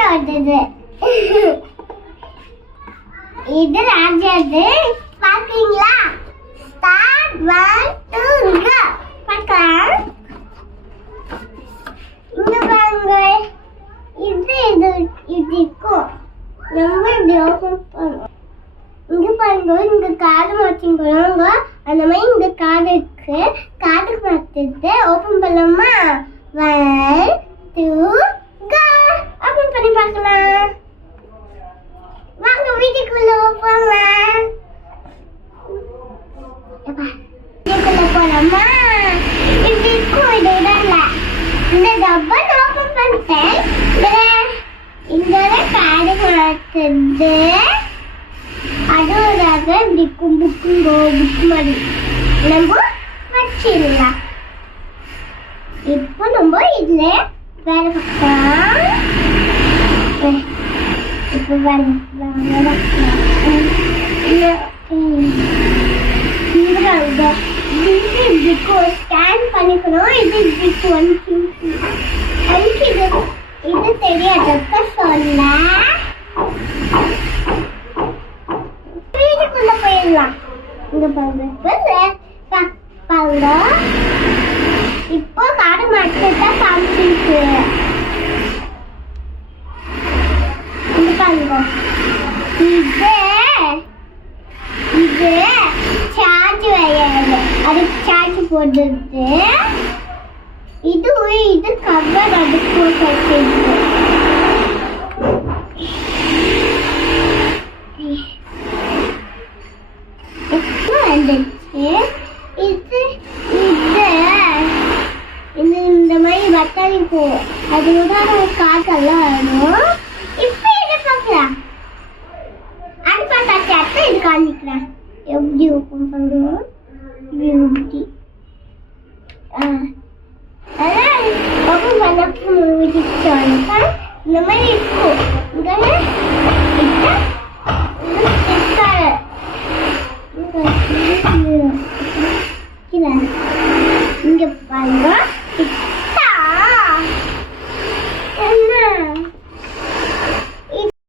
ராஜாது. இது ராஜாது. பாத்தீங்களா? ஸ்டார்ட் 1 2 கோ. பார்க்கலாம். இங்க பாருங்க. இதுக்கு நம்ம இது ஓபன் பண்ணுவோம். இங்க பாருங்க, இங்க கார்டு மாத்திங்கோங்க. அந்த மாதிரி இந்த கார்டு இருக்கு. கார்டு மாத்திட்டு ஓபன் பண்ணலாமா? 1 2 கோ. ஓபன் பண்ணி பார்க்கலாம். வாங்க வீட்டுக்குள்ள போலாம். அப்பா வீட்டுக்குள்ள போலாமா? இதுக்கு இதெல்லாம் இந்த டப்பா ஓபன் பண்ணிட்டேன். இந்த கார்டு மாத்துது. அதோட புக்கு புக் மாதிரி நம்ம வச்சிடலாம். இப்போ நம்ம இதுல வேலை பார்க்கலாம். இப்போ ஸ்கேன் பண்ணிக்கணும். இது இது தெரியாத சொல்ல வீட்டுக்குள்ள போயிடலாம். இங்க பாருங்க, இப்போ காடு மாட்டா காமிச்சிருக்கு. இங்க பாருங்க, இது சார்ஜ் வயர். அதுக்கு சார்ஜ் போடுறது. இது கவர். அதுக்கு போட்டு இந்த மாதிரி பட்டாணி போ. அதோட காட்டெல்லாம் வரும். இப்ப இதை பார்க்கலாம். அடுப்பா காட்டி இது காமிக்கிறேன். எப்படி ஓப்பன் பண்ணுவோம்? இப்படி அதான் ஓப்பன் பண்ணப்போ இந்த மாதிரி இருக்கும். இங்க பாருங்க,